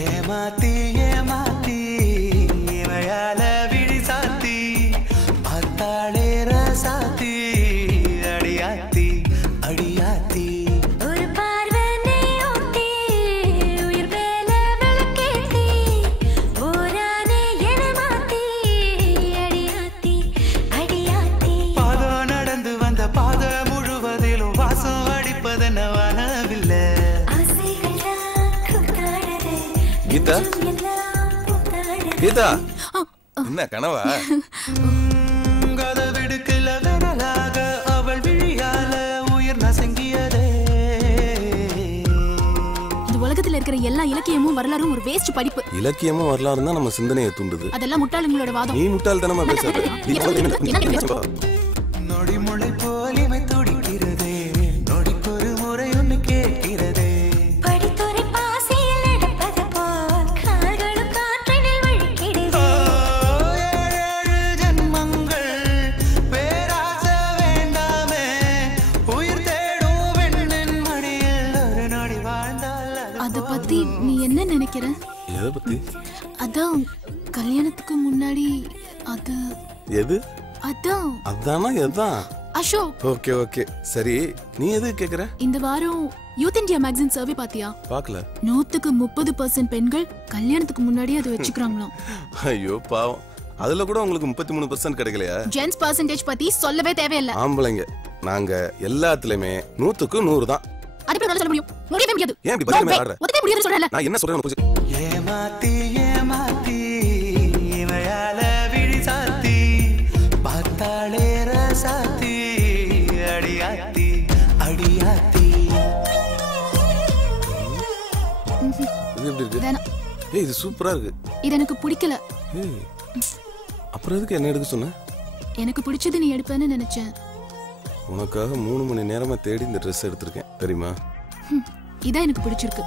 ஏமாத்தி ஏமாத்தி இவையால விழி சாத்தி பார்த்தாளே ரசாத்தி அடியாத்தி அடியாத்தி ஒரு பார்வனை ஓட்டி உயிர் மேல விளக்கேத்தி ஓரானே என மாத்தி அடியாத்தி அடியாத்தி பாதம் நடந்து வந்த பாத முழுவதிலும் வாசம் அடிப்பதென்ன வானவில்லை கீதா கீதா என்ன கனவா கதவிடுக்கல விரலாக அவள் விழியால உயிர் நசங்கியதே இந்த உலகத்துல இருக்கிற எல்லா இலக்கியமும் வரலாறும் ஒரு வேஸ்ட் படிப்பு. இலக்கியமும் வரலாறு தான் நம்ம சிந்தனையை தூண்டுது. அதெல்லாம் முட்டாளுங்களோட வாதம். நீ முட்டாள்தனமா பேசாத. நொடி முளை போலிமை துடிக்கிறதே நொடிக்கொரு முறை ஒன்று கேட்கிறதே படித்துறை பாசியில் நடப்பது போல் கால்களும் காற்றினில் வழுக்கிடுதே ஏழு ஜென்மங்கள் பேராசை வேண்டாமே உயிர் தேடும் வெண்ணின் மடியில் ஒரு நொடி வாழ்ந்தால் அத பத்தி நீ என்ன நினைக்கிற? எதை பத்தி? அதான் கல்யாணத்துக்கு முன்னாடி அது எது? அதான் அதானா எதான்? அசோக். ஓகே ஓகே சரி நீ எது கேக்குற? இந்த வாரம் யூத் இந்தியா மேகசின் சர்வே பாத்தியா? பார்க்கல. 100% பெண்கள் கல்யாணத்துக்கு முன்னாடி அதை வச்சுக்கிறாங்களாம். ஐயோ பாவம். அதுல கூட உங்களுக்கு 33% கிடைக்கலையா? ஜென்ஸ் பர்சன்டேஜ் பத்தி சொல்லவே தேவையில்லை. ஆம்பளைங்க நாங்க எல்லாத்துலயுமே 100க்கு 100 தான். அது எப்படி சொல்ல முடியும்? முடியவே முடியாது. ஏன் இப்படி பதில் ஆடுற? ஒத்தே முடியாது சொல்றல. நான் என்ன சொல்றேன் புரிஞ்சு. ஏமாத்தி ஏமாத்தி இவையால விழி சாத்தி பார்த்தாளே ரசாத்தி அடியாத்தி அடியாத்தி இது எப்படி இருக்கு? வேணாம். ஏய் இது சூப்பரா இருக்கு. இது எனக்கு பிடிக்கல. ஏய் அப்புறம் எதுக்கு என்ன எடுக்க சொன்ன? எனக்கு பிடிச்சது நீ எடுப்பேன்னு நினைச்சேன். உனக்காக 3 மணி நேரமா தேடி இந்த ட்ரெஸ் எடுத்திருக்கேன் தெரியுமா? இதான் எனக்கு பிடிச்சிருக்கு.